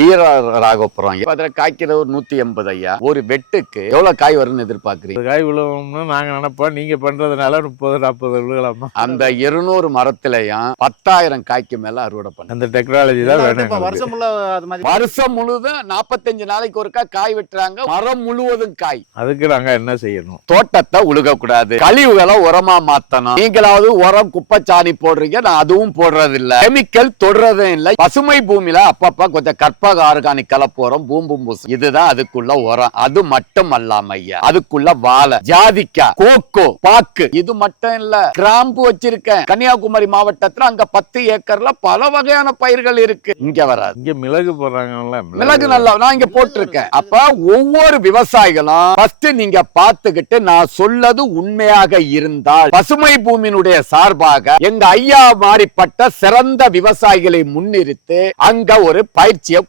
வீரராகப்புறம் காய்க்கிற ஒரு 180 ஐயா. ஒரு வெட்டுக்கு எவ்வளவு காய் வரும்னு எதிர்பார்க்கறீங்க? காய் விழுவும்னு நாங்க நினைப்போம். நீங்க பண்றதுனால 30-40 விழுகலாமா? அந்த 200 மரத்திலையும் 10,000 காய்க்கு மேல அறுவடை பண்ண அந்த டெக்னாலஜி தான் வேணும். வருஷம் முழுதும் 45 நாளைக்கு ஒருக்கா காய் வெட்டுறாங்க. மரம் முழுவதும் காய். அதுக்கு நாங்க என்ன செய்யணும்? தோட்டத்தை உழுக கூடாது, கழிவுகளை உரமா மாத்தணும். நீங்களாவது உரம் குப்பைச்சாணி போடுறீங்க, நான் அதுவும் போடுறது இல்ல. கெமிக்கல் தொடுறதும் இல்ல. பசுமை பூமியில அப்பப்ப கொஞ்சம் கற்பக ஆர்கானிக் கலப்போரம் பூம்பும் பூசம், இதுதான் அதுக்குள்ள உரம். அது மட்டும் அல்லாம ஐயா, அதுக்குள்ள வாழை, ஜாதிக்காய், கோகோ, பாக்கு, இது மட்டும் இல்ல, கிராம்பு வச்சிருக்கேன். கன்னியாகுமரி மாவட்டத்துல அங்க 10 ஏக்கர்ல பல வகையான பயிர்கள் இருக்கு. இங்க வராது. இங்க மிளகு போடுறாங்கல்ல, மிளகு நல்லா நான் இங்க போட்டிருக்கேன். அப்ப ஒவ்வொரு விவசாயிகளும் ஃபர்ஸ்ட் நீங்க பார்த்துக்கிட்டு, நான் சொல்லது உண்மையாக இருந்தால் பசுமை பூமியினுடைய சார்பாக எங்க ஐயா மாறிப்பட்ட சிறந்த விவசாயிகளை முன்னிறுத்து அங்க ஒரு பயிற்சியை